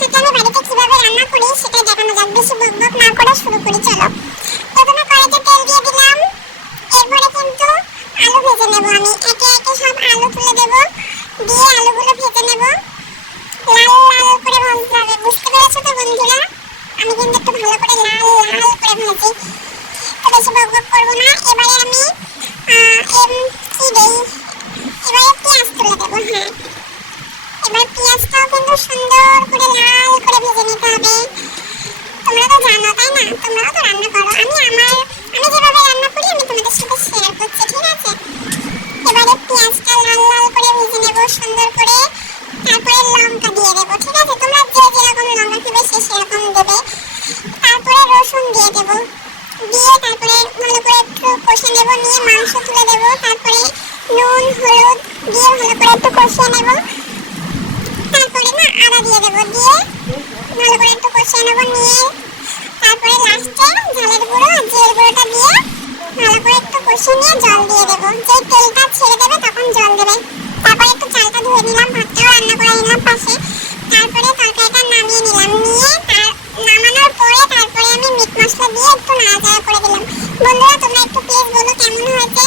সাথে আমি বাড়িতে কিভাবে রান্না করি সেটাই দেখানো যাক। বেশি বকবক না করে শুরু করি, চলো। প্রথমে কড়াইতে তেল দিয়ে দিলাম, এরপরে কিন্তু আলু ভেজে নেব। আমি একে একে সব আলু তুলে দেব, দিয়ে আলুগুলো ভেজে নেব। লাল লাল করে ভাজতে হবে, বুঝতে পেরেছো তো বন্ধুরা? আমি কিন্তু একটু ভালো করে লাল লাল করে ভাজি, তো বেশি বকবক করবো না। এবারে আমি কি দেই, এবারে পেঁয়াজ তুলে দেবো। হ্যাঁ, এবার পেঁয়াজটাও কিন্তু সুন্দর করে লাল করে ভেজে নিতে হবে। তোমরা তো জানো, তাই না? তোমরাও তো রান্না করো। আমি যেভাবে রান্না করি আমি তোমাদের সাথে শেয়ার করছি, ঠিক আছে? এবারে পেঁয়াজটা লাল লাল করে ভেজে নেব সুন্দর করে। তারপরে লঙ্কা দিয়ে দেবো, ঠিক আছে? তোমরা যে যেরকম লঙ্কা খাবে সে সেরকম দেবে। তারপরে রসুন দিয়ে দেবো, দিয়ে তারপরে ভালো করে একটু কষে নেব, নিয়ে মাংস তুলে দেবো। তারপরে নুন হলুদ দিয়ে ভালো করে একটু কষিয়ে নেব। তারপরে না আদা দিয়ে দেবো, দিয়ে ভালো করে একটু কষিয়ে নেব, নিয়ে তারপরে লাস্টে ঝালের গুঁড়ো আর জিরের গুঁড়োটা দিয়ে ভালো করে একটু কষিয়ে নিয়ে জল দিয়ে দেবো। যেই তেলটা ছেড়ে দেবে তখন জল দেবে। তারপরে একটু চালটা ধুয়ে নিলাম, ভাতটাও রান্না করে নিলাম পাশে। তারপরে তরকারিটা নামিয়ে নিলাম, নিয়ে নামানোর পরে তারপরে আমি মিট মশলা দিয়ে একটু নাড়াচাড়া করে দিলাম। বন্ধুরা তোমরা একটু প্লিজ বলো কেমন হয়েছে।